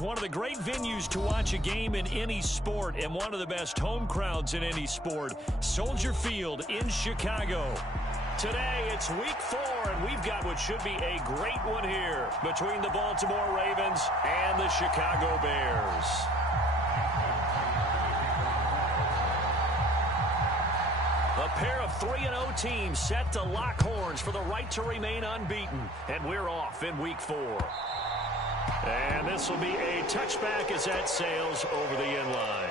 One of the great venues to watch a game in any sport and one of the best home crowds in any sport, Soldier Field in Chicago. Today, it's week 4, and we've got what should be a great one here between the Baltimore Ravens and the Chicago Bears. A pair of 3-0 teams set to lock horns for the right to remain unbeaten, and we're off in week 4. And this will be a touchback as that sails over the end line.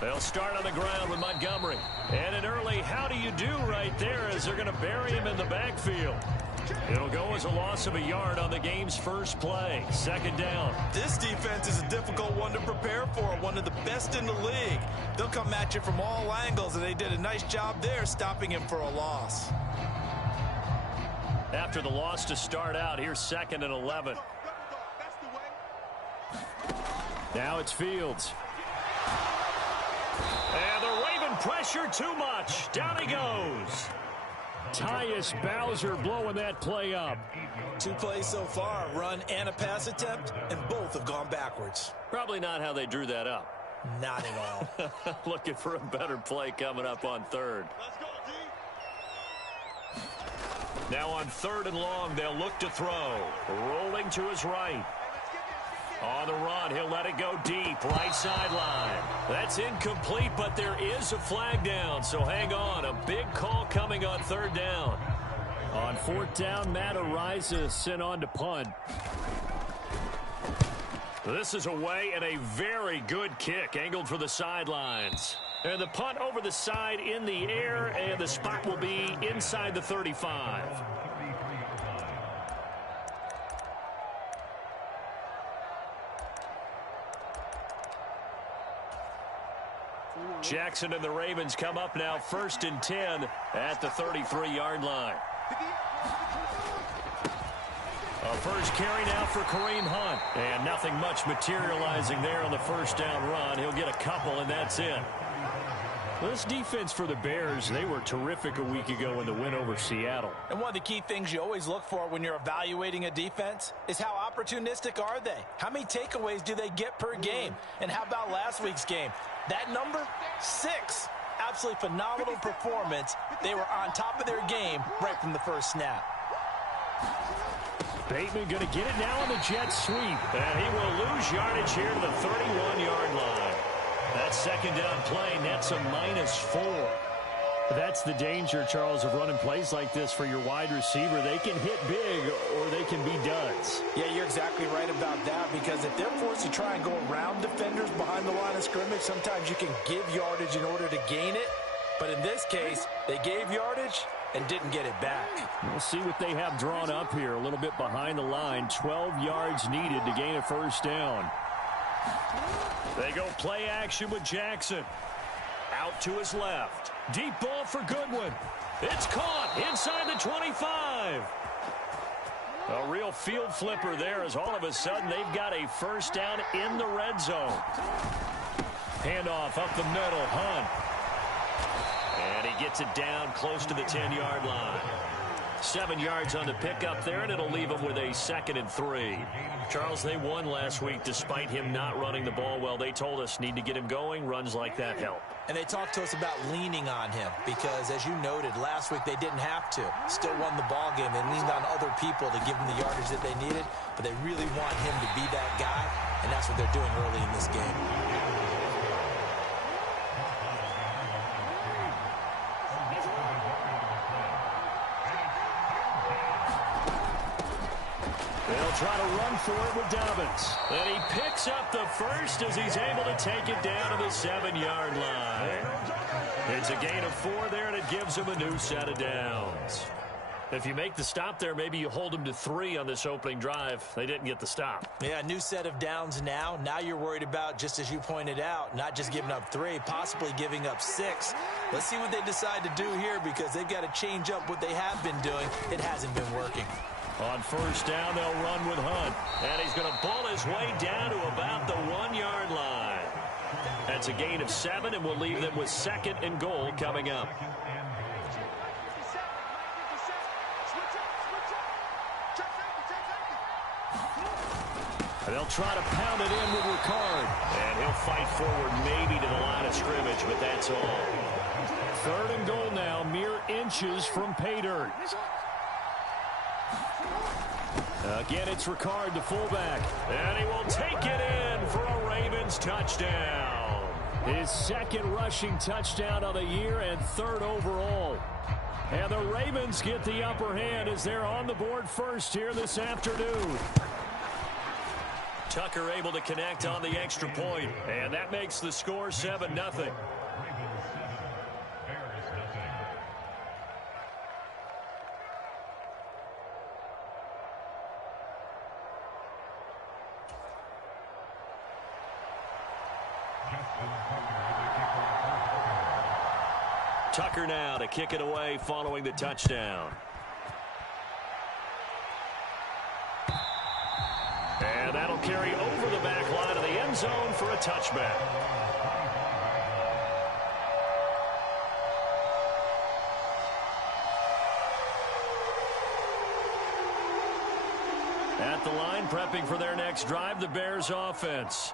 They'll start on the ground with Montgomery. And an early how do you do right there as they're going to bury him in the backfield. It'll go as a loss of a yard on the game's first play. Second down. This defense is a difficult one to prepare for, one of the best in the league. They'll come at you from all angles, and they did a nice job there stopping him for a loss. After the loss to start out, here's 2nd and 11. Now it's Fields. And the Raven pressure too much. Down he goes. Tyus Bowser blowing that play up. 2 plays so far, a run and a pass attempt, and both have gone backwards. Probably not how they drew that up. Not at all. Looking for a better play coming up on 3rd. Now on 3rd and long, they'll look to throw. Rolling to his right. On the run, he'll let it go deep, right sideline. That's incomplete, but there is a flag down, so hang on. A big call coming on 3rd down. On 4th down, Matt Araiza sent on to punt. This is away and a very good kick, angled for the sidelines. And the punt over the side in the air, and the spot will be inside the 35. Jackson and the Ravens come up now 1st and 10 at the 33-yard line. A first carry now for Kareem Hunt. And nothing much materializing there on the 1st down run. He'll get a couple, and that's it. This defense for the Bears, they were terrific a week ago in the win over Seattle. And one of the key things you always look for when you're evaluating a defense is how opportunistic are they? How many takeaways do they get per game? And how about last week's game? That number, 6. Absolutely phenomenal performance. They were on top of their game right from the first snap. Bateman going to get it now on the jet sweep. And he will lose yardage here to the 31-yard line. That 2nd down play nets a -4. That's the danger, Charles, of running plays like this for your wide receiver. They can hit big or they can be duds. Yeah, you're exactly right about that, because if they're forced to try and go around defenders behind the line of scrimmage, sometimes you can give yardage in order to gain it. But in this case, they gave yardage and didn't get it back. We'll see what they have drawn up here. A little bit behind the line. 12 yards needed to gain a 1st down. They go play action with Jackson. Out to his left. Deep ball for Goodwin. It's caught inside the 25. A real field flipper there, as all of a sudden they've got a 1st down in the red zone. Handoff up the middle. Hunt. And he gets it down close to the 10-yard line. 7 yards on the pickup there, and it'll leave him with a 2nd and 3. Charles, they won last week despite him not running the ball well. They told us need to get him going. Runs like that help. And they talked to us about leaning on him because, as you noted, last week they didn't have to. Still won the ball game. They leaned on other people to give them the yardage that they needed, but they really want him to be that guy, and that's what they're doing early in this game. They'll try to run for it with Dobbins. And he picks up the first as he's able to take it down to the 7-yard line. It's a gain of 4 there, and it gives him a new set of downs. If you make the stop there, maybe you hold them to 3 on this opening drive. They didn't get the stop. Yeah, new set of downs now. Now you're worried about, just as you pointed out, not just giving up 3, possibly giving up 6. Let's see what they decide to do here, because they've got to change up what they have been doing. It hasn't been working. On first down, they'll run with Hunt. And he's going to bull his way down to about the 1-yard line. That's a gain of 7, and we'll leave them with 2nd and goal coming up. They'll try to pound it in with Ricard. And he'll fight forward maybe to the line of scrimmage, but that's all. 3rd and goal now, mere inches from pay dirt. Again, it's Ricard, the fullback. And he will take it in for a Ravens touchdown. His 2nd rushing touchdown of the year and 3rd overall. And the Ravens get the upper hand as they're on the board first here this afternoon. Tucker able to connect on the extra point, and that makes the score 7-0. Tucker now to kick it away following the touchdown. And that'll carry over the back line of the end zone for a touchback. At the line, prepping for their next drive, the Bears offense.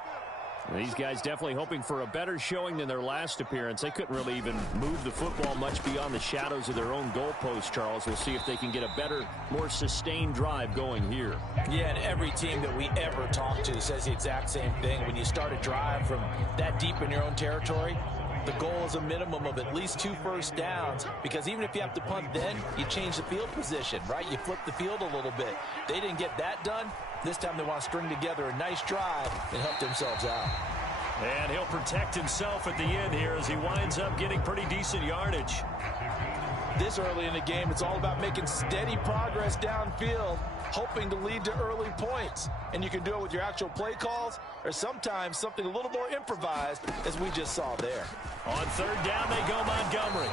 These guys definitely hoping for a better showing than their last appearance. They couldn't really even move the football much beyond the shadows of their own goalpost, Charles. We'll see if they can get a better, more sustained drive going here. Yeah, and every team that we ever talk to says the exact same thing. When you start a drive from that deep in your own territory, the goal is a minimum of at least 2 first downs, because even if you have to punt then, you change the field position, right? You flip the field a little bit. They didn't get that done. This time they want to string together a nice drive and help themselves out. And he'll protect himself at the end here as he winds up getting pretty decent yardage. This early in the game, it's all about making steady progress downfield, hoping to lead to early points. And you can do it with your actual play calls or sometimes something a little more improvised, as we just saw there. On 3rd down, they go Montgomery.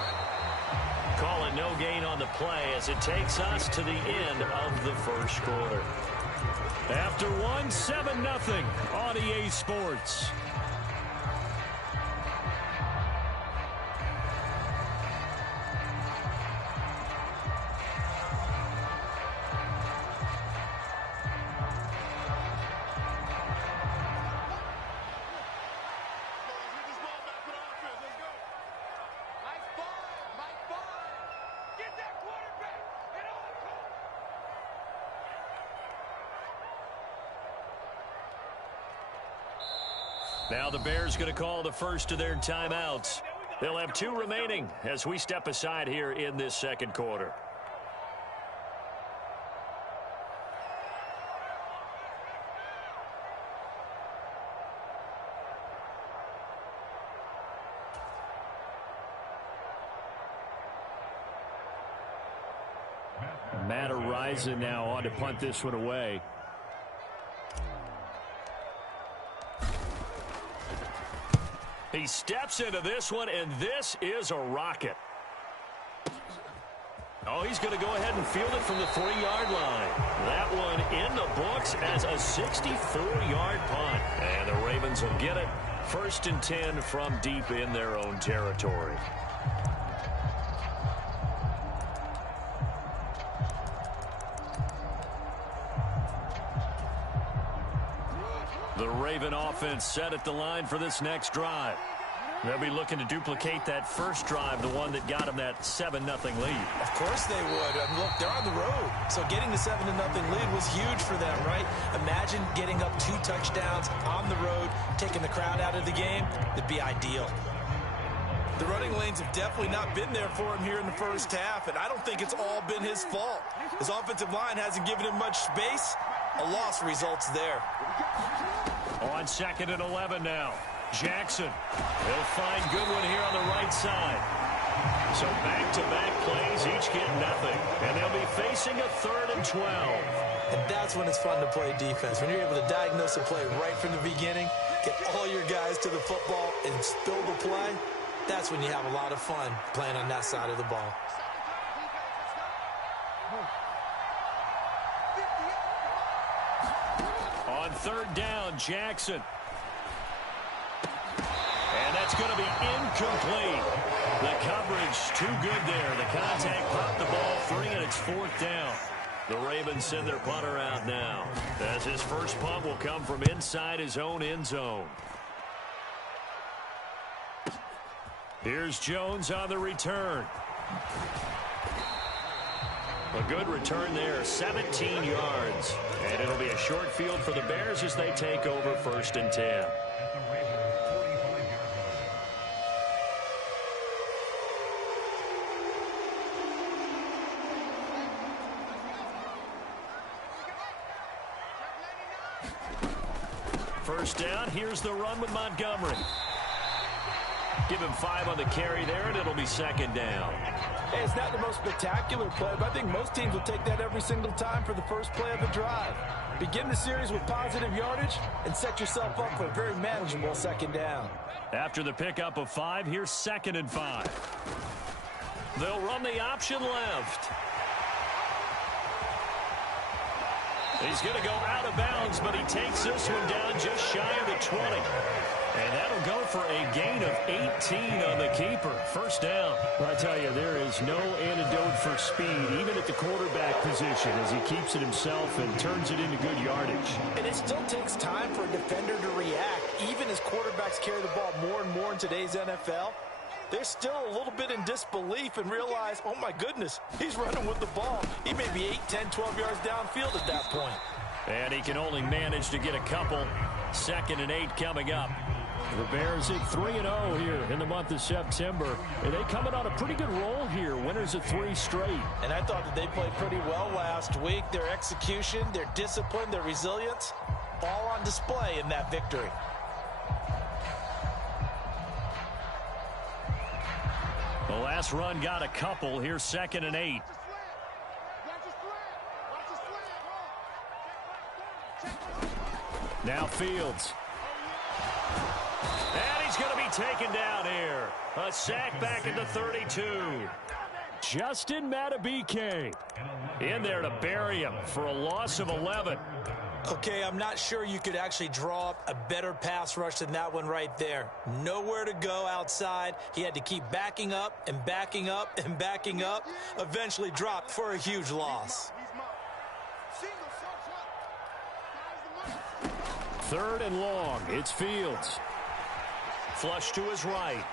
Call it no gain on the play as it takes us to the end of the first quarter. After 7-0 on EA Sports. Now the Bears going to call the first of their timeouts. They'll have 2 remaining as we step aside here in this second quarter. Matt Araiza now on to punt this one away. He steps into this one, and this is a rocket. Oh, he's going to go ahead and field it from the 3-yard line. That one in the books as a 64-yard punt. And the Ravens will get it. 1st and 10 from deep in their own territory. The Raven offense set at the line for this next drive. They'll be looking to duplicate that first drive, the one that got them that 7-0 lead. Of course they would. I mean, look, they're on the road. So getting the 7-0 lead was huge for them, right? Imagine getting up 2 touchdowns on the road, taking the crowd out of the game. It'd be ideal. The running lanes have definitely not been there for him here in the first half, and I don't think it's all been his fault. His offensive line hasn't given him much space. A loss results there. On 2nd and 11 now. Jackson. He'll find Goodwin here on the right side. So back-to-back plays, each get nothing. And they'll be facing a 3rd and 12. And that's when it's fun to play defense. When you're able to diagnose a play right from the beginning, get all your guys to the football, and spill the play, that's when you have a lot of fun playing on that side of the ball. On 3rd down, Jackson. And that's going to be incomplete. The coverage too good there. The contact popped the ball free, and it's 4th down. The Ravens send their punter out now, as his first punt will come from inside his own end zone. Here's Jones on the return. A good return there, 17 yards. And it'll be a short field for the Bears as they take over 1st and 10. First down, here's the run with Montgomery. Give him 5 on the carry there, and it'll be 2nd down. Hey, it's not the most spectacular play, but I think most teams will take that every single time for the first play of a drive. Begin the series with positive yardage and set yourself up for a very manageable 2nd down. After the pickup of 5, here's 2nd and 5. They'll run the option left. He's going to go out of bounds, but he takes this one down just shy of the 20. And that'll go for a gain of 18 on the keeper. First down. I tell you, there is no antidote for speed, even at the quarterback position, as he keeps it himself and turns it into good yardage. And it still takes time for a defender to react, even as quarterbacks carry the ball more and more in today's NFL. They're still a little bit in disbelief and realize, oh my goodness, he's running with the ball. He may be 8, 10, 12 yards downfield at that point. And he can only manage to get a couple. 2nd and 8 coming up. The Bears at 3-0 here in the month of September. And they coming on a pretty good roll here. Winners of 3 straight. And I thought that they played pretty well last week. Their execution, their discipline, their resilience, all on display in that victory. The last run got a couple. Here's 2nd and 8. Now Fields. And he's going to be taken down here. A sack back at the 32. Justin Madubuike In there to bury him for a loss of 11. Okay, I'm not sure you could actually draw up a better pass rush than that one right there. Nowhere to go outside. He had to keep backing up and backing up and backing up. Eventually dropped for a huge loss. 3rd and long. It's Fields. Flush to his right.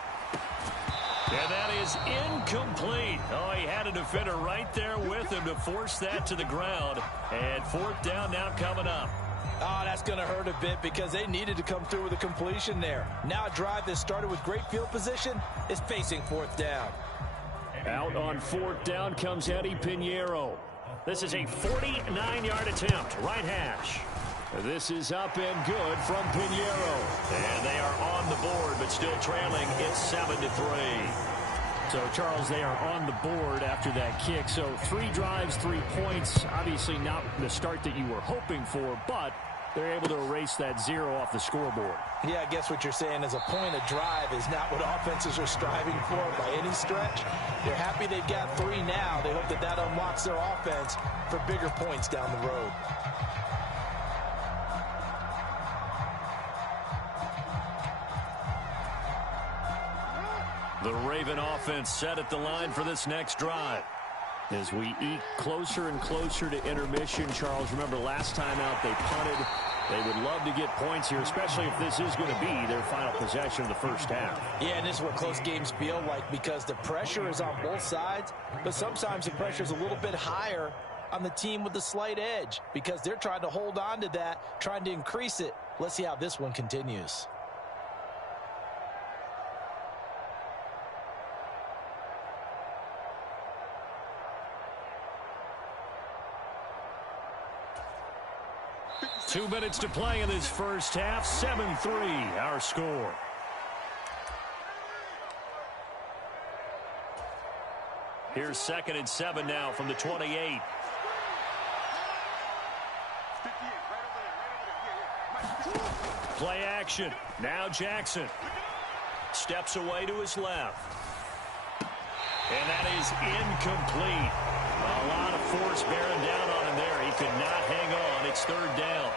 And that is incomplete. Oh, he had a defender right there with him to force that to the ground. And 4th down now coming up. Oh, that's going to hurt a bit because they needed to come through with a completion there. Now a drive that started with great field position is facing 4th down. Out on 4th down comes Eddie Pinheiro. This is a 49-yard attempt. Right hash. This is up and good from Pinheiro. And they are on the board, but still trailing. It's 7-3. So, Charles, they are on the board after that kick. So, 3 drives, 3 points. Obviously not the start that you were hoping for, but they're able to erase that 0 off the scoreboard. Yeah, I guess what you're saying is a point of drive is not what offenses are striving for by any stretch. They're happy they've got 3 now. They hope that that unlocks their offense for bigger points down the road. The Raven offense set at the line for this next drive. As we eke closer and closer to intermission, Charles, remember last time out they punted. They would love to get points here, especially if this is going to be their final possession of the first half. Yeah, and this is what close games feel like because the pressure is on both sides, but sometimes the pressure is a little bit higher on the team with the slight edge because they're trying to hold on to that, trying to increase it. Let's see how this one continues. Two minutes to play in this first half. 7-3, our score. Here's 2nd and 7 now from the 28. Play action. Now Jackson. Steps away to his left. And that is incomplete. A lot of force bearing down on him there. He could not hang on. It's 3rd down.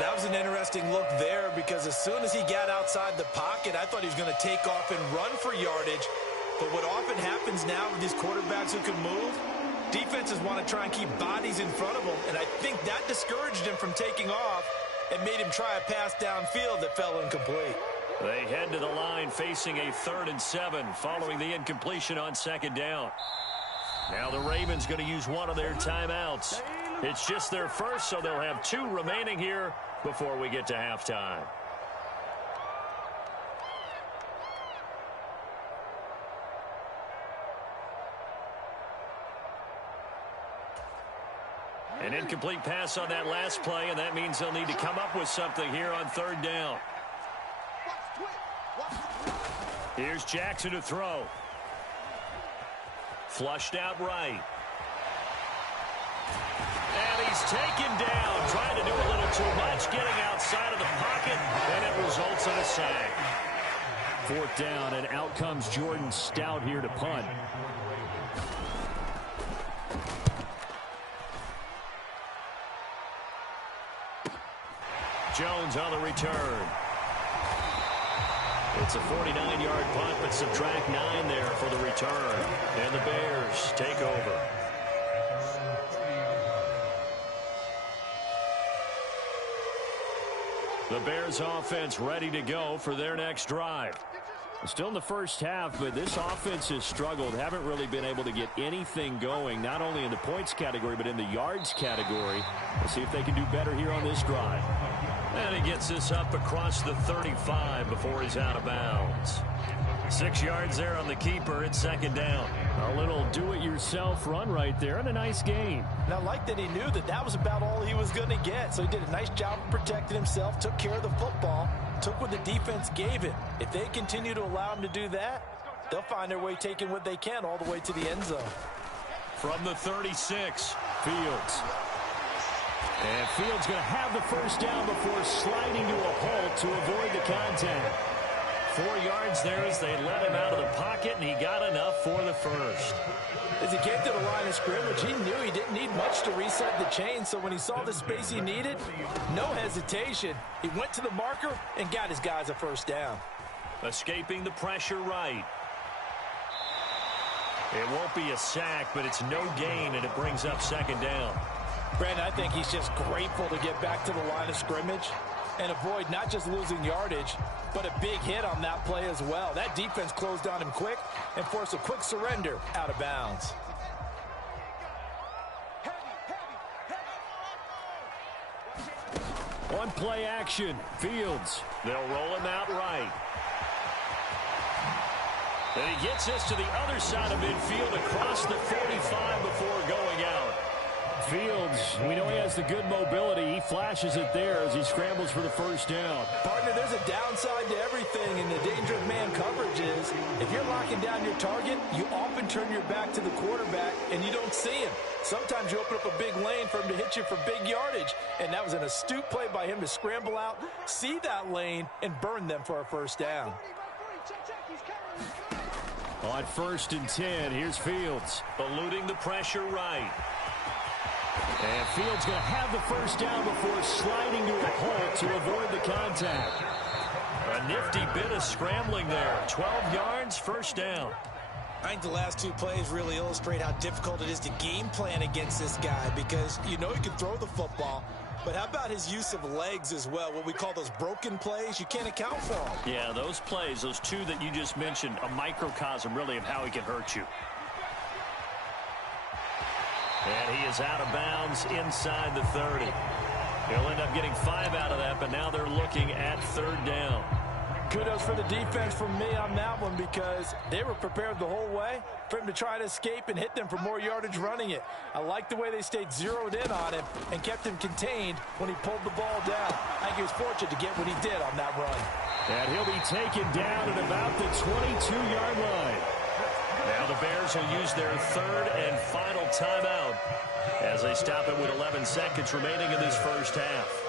That was an interesting look there because as soon as he got outside the pocket, I thought he was going to take off and run for yardage. But what often happens now with these quarterbacks who can move, defenses want to try and keep bodies in front of them, and I think that discouraged him from taking off and made him try a pass downfield that fell incomplete. They head to the line facing a 3rd and 7 following the incompletion on 2nd down. Now the Ravens going to use one of their timeouts. It's just their first, so they'll have 2 remaining here before we get to halftime. An incomplete pass on that last play, and that means they'll need to come up with something here on 3rd down. Here's Jackson to throw. Flushed out right. And he's taken down, trying to do a little too much, getting outside of the pocket, and it results in a sack. 4th down, and out comes Jordan Stout here to punt. Jones on the return. It's a 49-yard punt, but subtract 9 there for the return. And the Bears take over. The Bears offense ready to go for their next drive. Still in the first half, but this offense has struggled. Haven't really been able to get anything going, not only in the points category, but in the yards category. We'll see if they can do better here on this drive. And he gets this up across the 35 before he's out of bounds. 6 yards there on the keeper. It's 2nd down. A little do-it-yourself run right there, and a nice gain. And I like that he knew that that was about all he was going to get. So he did a nice job of protecting himself, took care of the football, took what the defense gave him. If they continue to allow him to do that, they'll find their way taking what they can all the way to the end zone. From the 36, Fields. And Fields going to have the first down before sliding to a halt to avoid the contact. 4 yards there as they let him out of the pocket, and he got enough for the first. As he came to the line of scrimmage, he knew he didn't need much to reset the chain, so when he saw the space he needed, no hesitation. He went to the marker and got his guys a first down. Escaping the pressure right. It won't be a sack, but it's no gain, and it brings up 2nd down. Brandon, I think he's just grateful to get back to the line of scrimmage and avoid not just losing yardage, but a big hit on that play as well. That defense closed on him quick and forced a quick surrender out of bounds. On play action, Fields. They'll roll him out right. And he gets this to the other side of midfield across the 45 before going out. Fields, we know he has the good mobility. He flashes it there as he scrambles for the first down. Partner, there's a downside to everything, and the danger of man coverage is if you're locking down your target, you often turn your back to the quarterback, and you don't see him. Sometimes you open up a big lane for him to hit you for big yardage, and that was an astute play by him to scramble out, see that lane, and burn them for a first down. On 1st and 10, here's Fields. Eluding the pressure right. And Fields going to have the first down before sliding to a halt to avoid the contact. A nifty bit of scrambling there. 12 yards, first down. I think the last 2 plays really illustrate how difficult it is to game plan against this guy because you know he can throw the football, but how about his use of legs as well, what we call those broken plays? You can't account for them. Yeah, those plays, those 2 that you just mentioned, a microcosm really of how he can hurt you. And he is out of bounds inside the 30. He'll end up getting 5 out of that, but now they're looking at 3rd down. Kudos for the defense from me on that one because they were prepared the whole way for him to try to escape and hit them for more yardage running it. I like the way they stayed zeroed in on him and kept him contained when he pulled the ball down. I think he was fortunate to get what he did on that run. And he'll be taken down at about the 22-yard line. Now the Bears will use their third and final timeout as they stop it with 11 seconds remaining in this first half.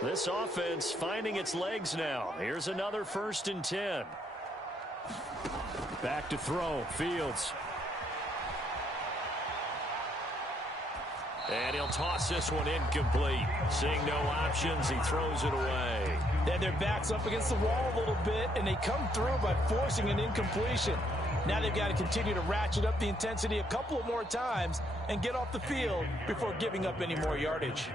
This offense finding its legs now. Here's another 1st and 10. Back to throw. Fields. And he'll toss this one incomplete. Seeing no options, he throws it away. And their back's up against the wall a little bit, and they come through by forcing an incompletion. Now they've got to continue to ratchet up the intensity a couple of more times and get off the field before giving up any more yardage.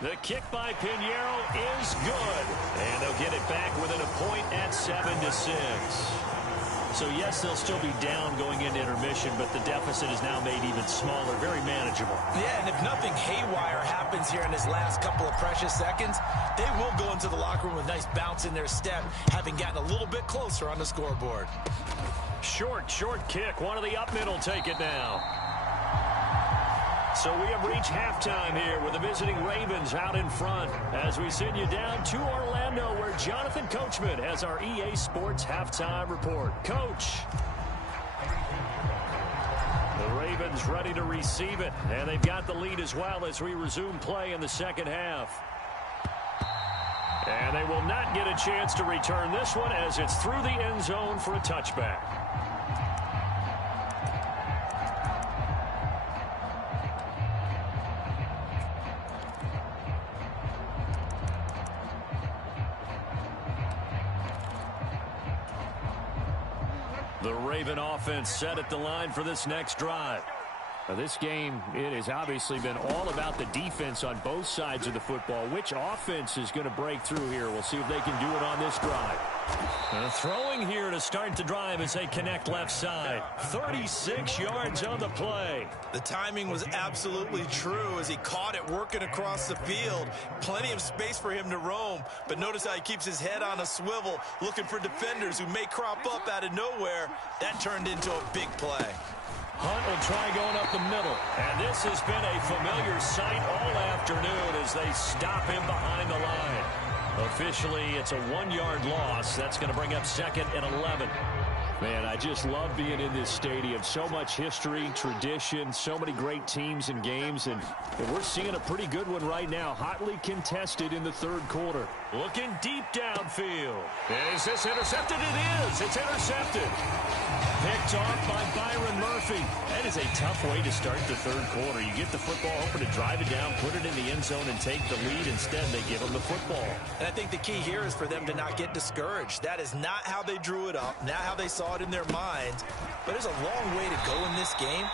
The kick by Pinheiro is good. And they'll get it back within a point at 7-6. So, yes, they'll still be down going into intermission, but the deficit is now made even smaller, very manageable. Yeah, and if nothing haywire happens here in this last couple of precious seconds, they will go into the locker room with a nice bounce in their step, having gotten a little bit closer on the scoreboard. Short kick. One of the up middle take it now. So we have reached halftime here with the visiting Ravens out in front as we send you down to Orlando where Jonathan Coachman has our EA Sports halftime report. Coach. The Ravens ready to receive it, and they've got the lead as well as we resume play in the second half. And they will not get a chance to return this one as it's through the end zone for a touchback. The Raven offense set at the line for this next drive. Now this game, it has obviously been all about the defense on both sides of the football. Which offense is going to break through here? We'll see if they can do it on this drive. Throwing here to start the drive as they connect left side. 36 yards on the play. The timing was absolutely true as he caught it working across the field. Plenty of space for him to roam, but notice how he keeps his head on a swivel, looking for defenders who may crop up out of nowhere. That turned into a big play. Hunt will try going up the middle. And this has been a familiar sight all afternoon as they stop him behind the line. Officially, it's a 1-yard loss. That's going to bring up 2nd and 11. Man, I just love being in this stadium. So much history, tradition, so many great teams and games, and we're seeing a pretty good one right now. Hotly contested in the third quarter. Looking deep downfield. Is this intercepted? It is. It's intercepted. Picked off by Byron Murphy. That is a tough way to start the third quarter. You get the football, hoping to drive it down, put it in the end zone, and take the lead. Instead, they give them the football. And I think the key here is for them to not get discouraged. That is not how they drew it up, not how they saw it in their minds. But there's a long way to go in this game.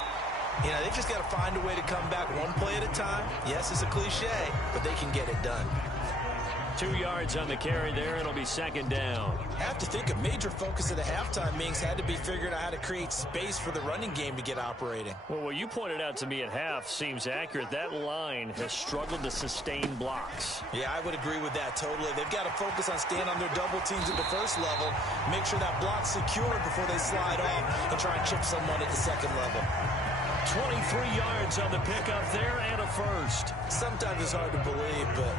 You know, they just got to find a way to come back one play at a time. Yes, it's a cliche, but they can get it done. 2 yards on the carry there. It'll be 2nd down. I have to think a major focus of the halftime meetings had to be figuring out how to create space for the running game to get operating. Well, what you pointed out to me at half seems accurate. That line has struggled to sustain blocks. Yeah, I would agree with that totally. They've got to focus on staying on their double teams at the first level, make sure that block's secured before they slide off, and try and chip someone at the second level. 23 yards on the pickup there and a first. Sometimes it's hard to believe, but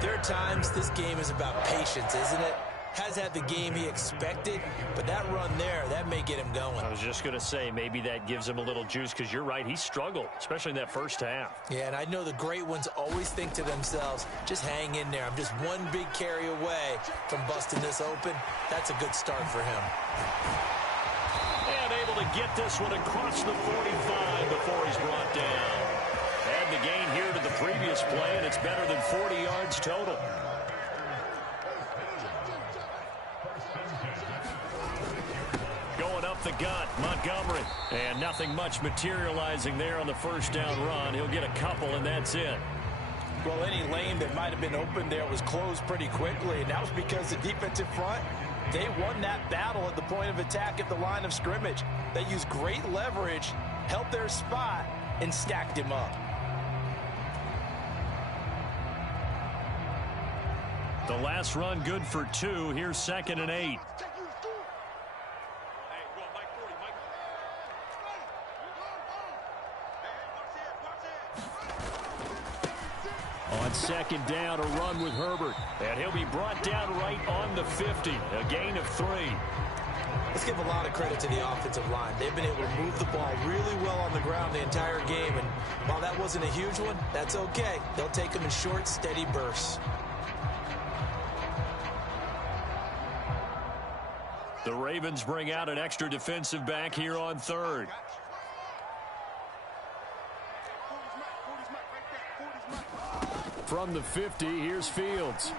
there are times this game is about patience, isn't it? Has had the game he expected, but that run there, that may get him going. I was just going to say, maybe that gives him a little juice because you're right, he struggled, especially in that first half. Yeah, and I know the great ones always think to themselves, just hang in there. I'm just one big carry away from busting this open. That's a good start for him. And able to get this one across the 45 before he's brought down. Add the gain here to the previous play, and it's better than 40 yards total. Going up the gut, Montgomery. And nothing much materializing there on the first down run. He'll get a couple, and that's it. Well, any lane that might have been open there was closed pretty quickly, and that was because the defensive front, they won that battle at the point of attack at the line of scrimmage. They used great leverage, held their spot, and stacked him up. The last run good for 2. Here's 2nd and 8. on second down, a run with Herbert. And he'll be brought down right on the 50, a gain of 3. Let's give a lot of credit to the offensive line. They've been able to move the ball really well on the ground the entire game. And while that wasn't a huge one, that's okay. They'll take them in short, steady bursts. The Ravens bring out an extra defensive back here on third. From the 50, here's Fields.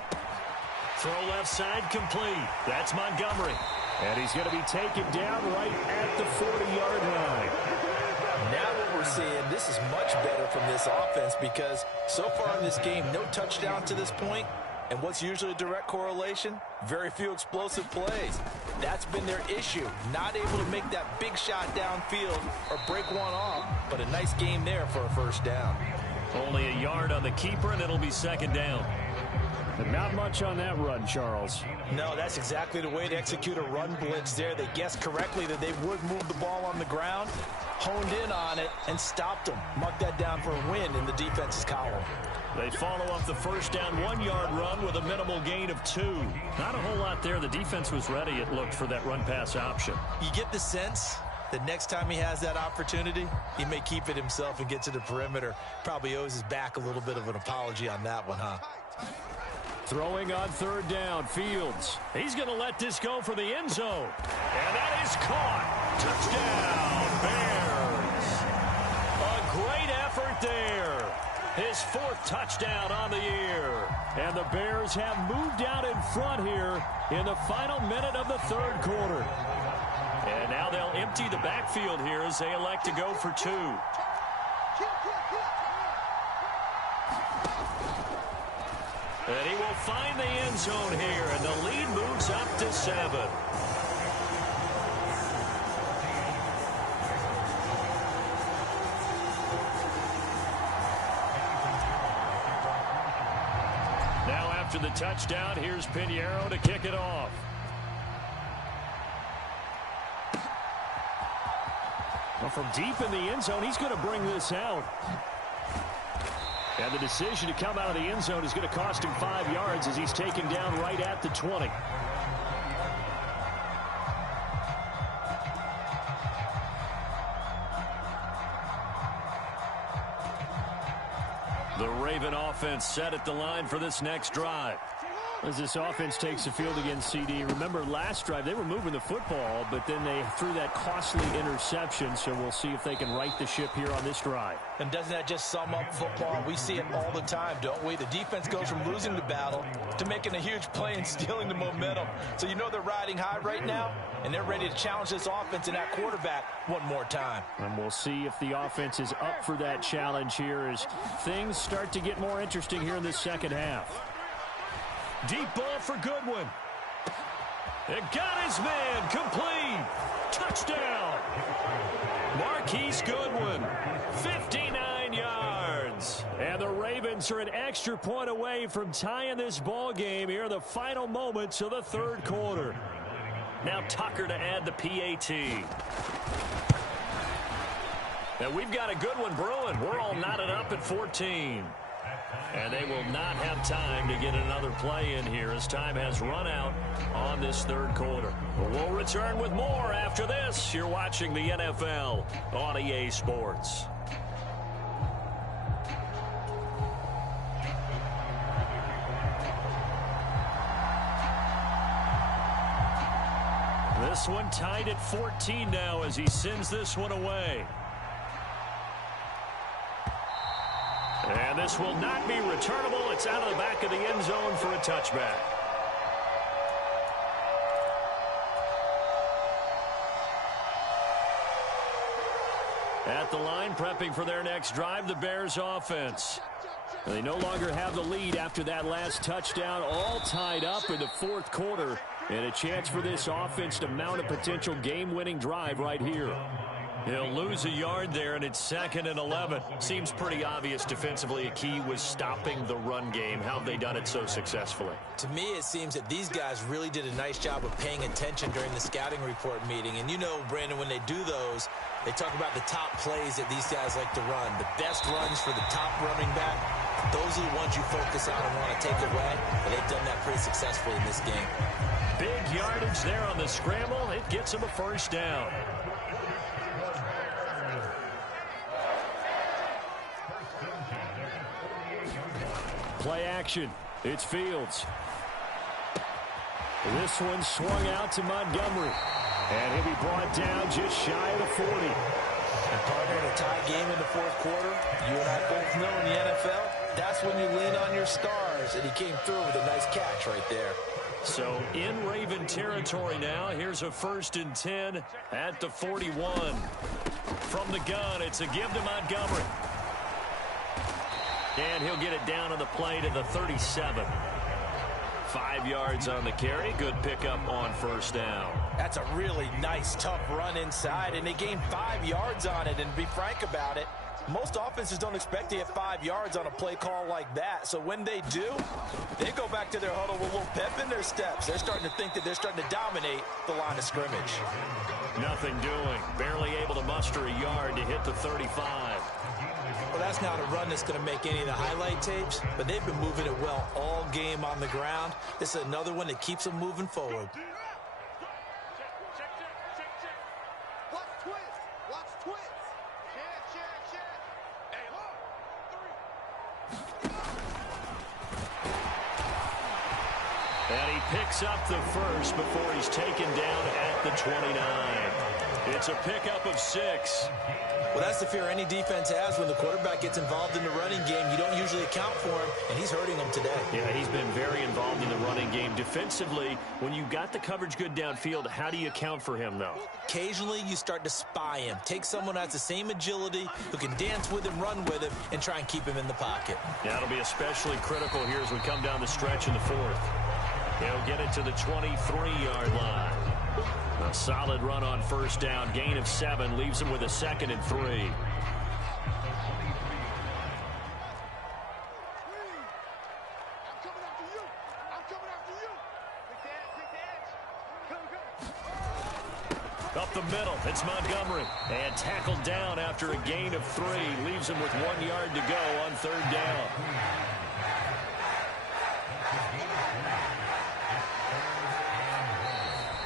Throw left side complete. That's Montgomery. And he's going to be taken down right at the 40-yard line. Now what we're seeing, this is much better from this offense because so far in this game, no touchdown to this point. And what's usually a direct correlation? Very few explosive plays. That's been their issue. Not able to make that big shot downfield or break one off. But a nice game there for a first down. Only a yard on the keeper, and it'll be second down. But not much on that run, Charles. No, that's exactly the way to execute a run blitz there. They guessed correctly that they would move the ball on the ground, honed in on it, and stopped them. Mark that down for a win in the defense's column. They follow up the first down 1-yard run with a minimal gain of 2. Not a whole lot there. The defense was ready, it looked, for that run-pass option. You get the sense the next time he has that opportunity, he may keep it himself and get to the perimeter. Probably owes his back a little bit of an apology on that one, huh? Throwing on third down, Fields. He's going to let this go for the end zone. And that is caught. Touchdown, Bears. A great effort there. His 4th touchdown on the year. And the Bears have moved out in front here in the final minute of the third quarter. And now they'll empty the backfield here as they elect to go for 2. And he will find the end zone here, and the lead moves up to 7. Now after the touchdown, here's Pinheiro to kick it off. Well, from deep in the end zone, he's going to bring this out. And the decision to come out of the end zone is going to cost him 5 yards as he's taken down right at the 20. The Raven offense set at the line for this next drive. As this offense takes the field against CD, remember last drive they were moving the football, but then they threw that costly interception, so we'll see if they can right the ship here on this drive. And doesn't that just sum up football? We see it all the time, don't we? The defense goes from losing the battle to making a huge play and stealing the momentum. So you know they're riding high right now, and they're ready to challenge this offense and that quarterback one more time. And we'll see if the offense is up for that challenge here as things start to get more interesting here in this second half. Deep ball for Goodwin. It got his man complete. Touchdown. Marquise Goodwin, 59 yards. And the Ravens are an extra point away from tying this ball game here in the final moments of the third quarter. Now Tucker to add the PAT. And we've got a good one brewing. We're all knotted up at 14. And they will not have time to get another play in here as time has run out on this third quarter. But we'll return with more after this. You're watching the NFL on EA Sports. This one tied at 14 now as he sends this one away. And this will not be returnable. It's out of the back of the end zone for a touchback. At the line, prepping for their next drive, the Bears offense. They no longer have the lead after that last touchdown, all tied up in the fourth quarter. And a chance for this offense to mount a potential game-winning drive right here. He'll lose a yard there, and it's 2nd and 11. Seems pretty obvious defensively a key was stopping the run game. How have they done it so successfully? To me, it seems that these guys really did a nice job of paying attention during the scouting report meeting. And you know, Brandon, when they do those, they talk about the top plays that these guys like to run. The best runs for the top running back, Those are the ones you focus on and want to take away, and they've done that pretty successfully in this game. Big yardage there on the scramble. It gets him a first down. Play action. It's Fields. This one swung out to Montgomery. And he'll be brought down just shy of the 40. And partner, in a tie game in the fourth quarter, you and I both know in the NFL, that's when you lean on your stars. And he came through with a nice catch right there. So in Raven territory now. Here's a 1st and 10 at the 41. From the gun, it's a give to Montgomery. And he'll get it down on the play to the 37. 5 yards on the carry. Good pickup on first down. That's a really nice, tough run inside, and they gained 5 yards on it. And to be frank about it, most offenses don't expect to get 5 yards on a play call like that. So when they do, they go back to their huddle with a little pep in their steps. They're starting to think that they're starting to dominate the line of scrimmage. Nothing doing. Barely able to muster a yard to hit the 35. Well, that's not a run that's going to make any of the highlight tapes, but they've been moving it well all game on the ground. This is another one that keeps them moving forward. And he picks up the first before he's taken down at the 29. It's a pickup of 6. Well, that's the fear any defense has when the quarterback gets involved in the running game. You don't usually account for him, and he's hurting them today. Yeah, he's been very involved in the running game. Defensively, when you got the coverage good downfield, how do you account for him, though? Occasionally, you start to spy him. Take someone who has the same agility, who can dance with him, run with him, and try and keep him in the pocket. That'll be especially critical here as we come down the stretch in the 4th. He'll get it to the 23-yard line. A solid run on first down. Gain of 7 leaves him with a 2nd and 3. Up the middle, it's Montgomery. And tackled down after a gain of 3. Leaves him with 1 yard to go on 3rd down.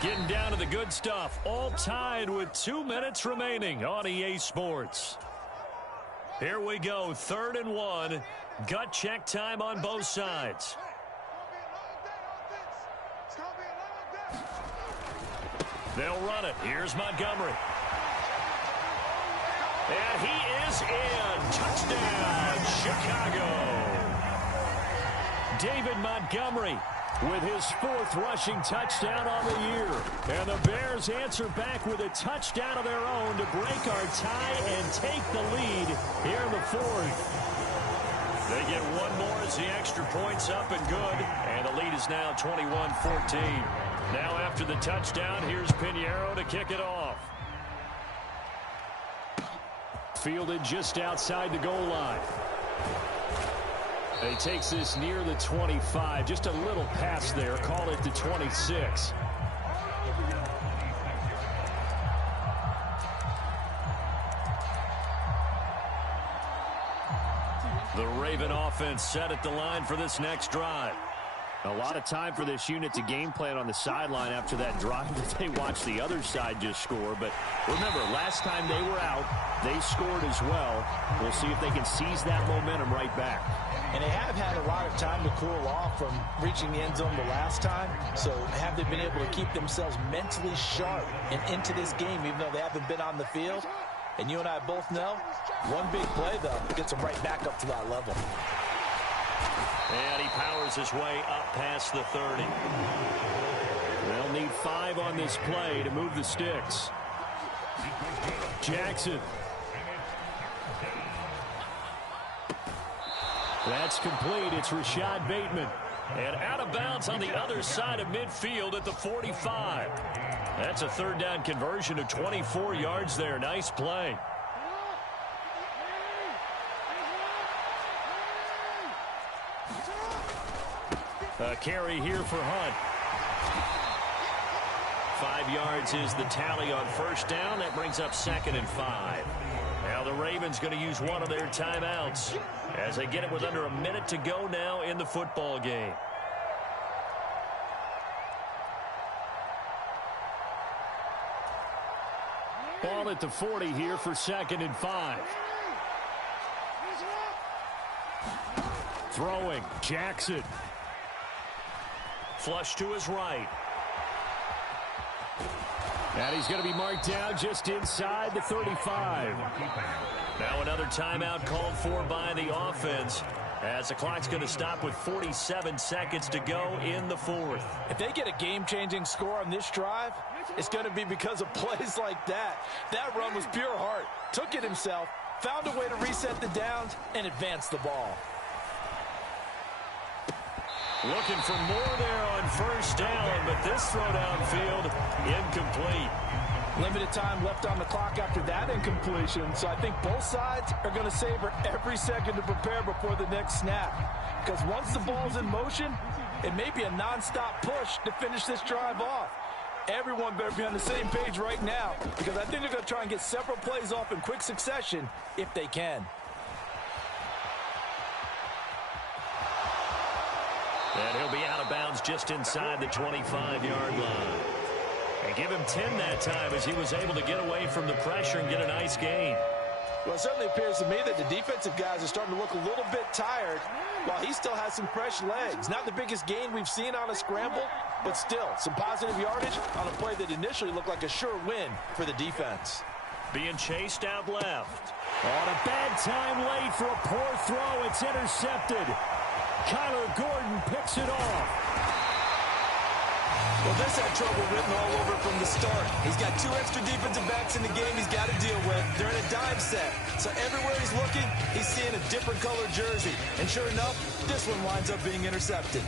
Getting down to the good stuff. All tied with 2 minutes remaining on EA Sports. Here we go. 3rd and 1. Gut check time on both sides. They'll run it. Here's Montgomery. And he is in. Touchdown, Chicago. David Montgomery with his 4th rushing touchdown on the year. And the Bears answer back with a touchdown of their own to break our tie and take the lead here in the 4th. They get 1 more as the extra point's up and good. And the lead is now 21-14. Now after the touchdown, here's Pinheiro to kick it off. Fielded just outside the goal line. And he takes this near the 25. Just a little pass there. Call it the 26. The Raven offense set at the line for this next drive. A lot of time for this unit to game plan on the sideline after that drive that they watched the other side just score. But remember, last time they were out, they scored as well. We'll see if they can seize that momentum right back. And they have had a lot of time to cool off from reaching the end zone the last time. So have they been able to keep themselves mentally sharp and into this game, even though they haven't been on the field? And you and I both know, one big play, though, gets them right back up to that level. And he powers his way up past the 30. They'll need 5 on this play to move the sticks. Jackson. That's complete. It's Rashad Bateman. And out of bounds on the other side of midfield at the 45. That's a 3rd down conversion of 24 yards there. Nice play. A carry here for Hunt. 5 yards is the tally on first down. That brings up 2nd and 5. Now the Ravens going to use one of their timeouts as they get it with under a minute to go now in the football game. Ball at the 40 here for 2nd and 5. Throwing, Jackson. Flush to his right. And he's going to be marked down just inside the 35. Now another timeout called for by the offense as the clock's going to stop with 47 seconds to go in the 4th. If they get a game-changing score on this drive, it's going to be because of plays like that. That run was pure heart. Took it himself, found a way to reset the downs, and advance the ball. Looking for more there on 1st down, but this throw downfield incomplete. Limited time left on the clock after that incompletion, so I think both sides are going to savor every second to prepare before the next snap. Because once the ball's in motion, it may be a nonstop push to finish this drive off. Everyone better be on the same page right now, because I think they're going to try and get several plays off in quick succession if they can. And he'll be out of bounds just inside the 25-yard line. And give him 10 that time as he was able to get away from the pressure and get a nice gain. Well, it certainly appears to me that the defensive guys are starting to look a little bit tired while he still has some fresh legs. Not the biggest gain we've seen on a scramble, but still some positive yardage on a play that initially looked like a sure win for the defense. Being chased out left. On a bad time late for a poor throw. It's intercepted. Kyler Gordon picks it off. Well, this had trouble written all over from the start. He's got 2 extra defensive backs in the game he's got to deal with. They're in a dime set. So everywhere he's looking, he's seeing a different color jersey. And sure enough, this one winds up being intercepted.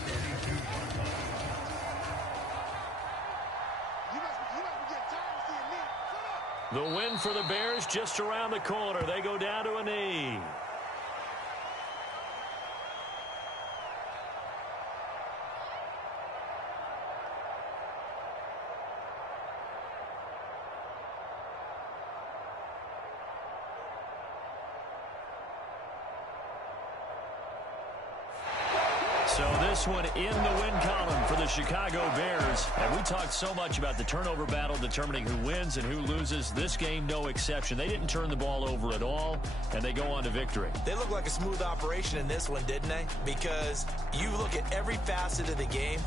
The win for the Bears just around the corner. They go down to a knee. So this one in the win column for the Chicago Bears. And we talked so much about the turnover battle determining who wins and who loses. This game, no exception. They didn't turn the ball over at all, and they go on to victory. They look like a smooth operation in this one, didn't they? Because you look at every facet of the game,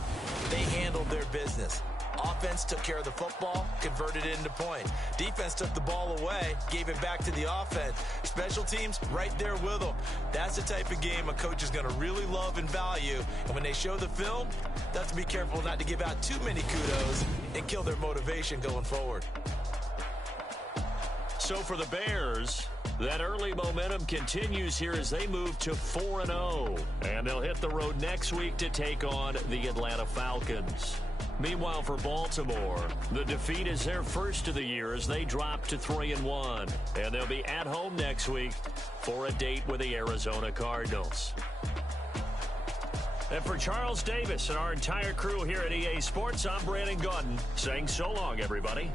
they handled their business. Offense took care of the football, converted it into points. Defense took the ball away, gave it back to the offense. Special teams right there with them. That's the type of game a coach is going to really love and value. And when they show the film, they have to be careful not to give out too many kudos and kill their motivation going forward. So for the Bears, that early momentum continues here as they move to 4-0. And they'll hit the road next week to take on the Atlanta Falcons. Meanwhile, for Baltimore, the defeat is their first of the year as they drop to 3-1. And they'll be at home next week for a date with the Arizona Cardinals. And for Charles Davis and our entire crew here at EA Sports, I'm Brandon Gaudin saying so long, everybody.